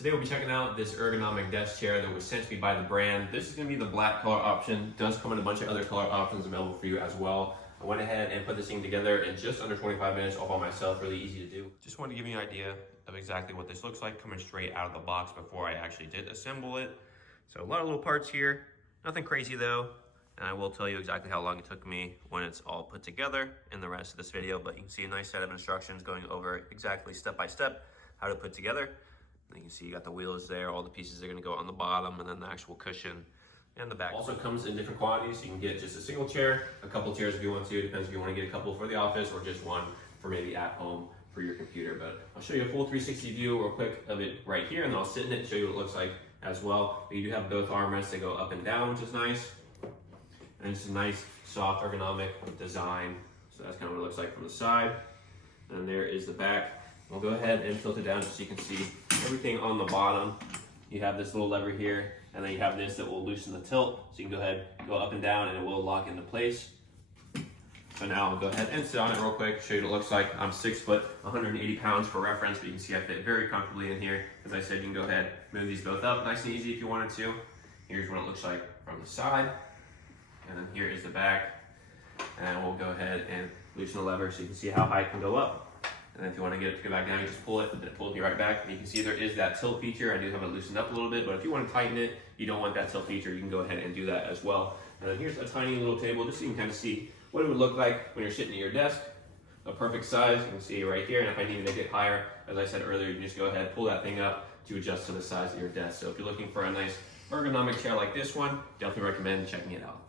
Today we'll be checking out this ergonomic desk chair that was sent to me by the brand. This is going to be the black color option. It does come in a bunch of other color options available for you as well. I went ahead and put this thing together in just under 25 minutes all by myself, really easy to do. Just wanted to give you an idea of exactly what this looks like coming straight out of the box before I actually did assemble it. So a lot of little parts here, nothing crazy though. And I will tell you exactly how long it took me when it's all put together in the rest of this video, but you can see a nice set of instructions going over exactly step by step how to put together. And you can see you got the wheels there, all the pieces are gonna go on the bottom, and then the actual cushion and the back. Also comes in different quantities. You can get just a single chair, a couple chairs if you want to. Depends if you want to get a couple for the office or just one for maybe at home for your computer. But I'll show you a full 360 view real quick of it right here, and then I'll sit in it and show you what it looks like as well. But you do have both armrests that go up and down, which is nice. And it's a nice, soft, ergonomic design. So that's kind of what it looks like from the side. And there is the back. We'll go ahead and tilt it down just so you can see everything on the bottom. You have this little lever here, and then you have this that will loosen the tilt. So you can go ahead, go up and down, and it will lock into place. So now I'll go ahead and sit on it real quick, show you what it looks like. I'm 6 foot, 180 pounds for reference, but you can see I fit very comfortably in here. As I said, you can go ahead, move these both up nice and easy if you wanted to. Here's what it looks like from the side. And then here is the back. And we'll go ahead and loosen the lever so you can see how high it can go up. And then if you want to get it to go back down, you just pull it, and it pulls you right back. And you can see there is that tilt feature. I do have it loosened up a little bit, but if you want to tighten it, you don't want that tilt feature, you can go ahead and do that as well. And then here's a tiny little table, just so you can kind of see what it would look like when you're sitting at your desk. A perfect size, you can see right here. And if I need to make it higher, as I said earlier, you can just go ahead, pull that thing up to adjust to the size of your desk. So if you're looking for a nice ergonomic chair like this one, definitely recommend checking it out.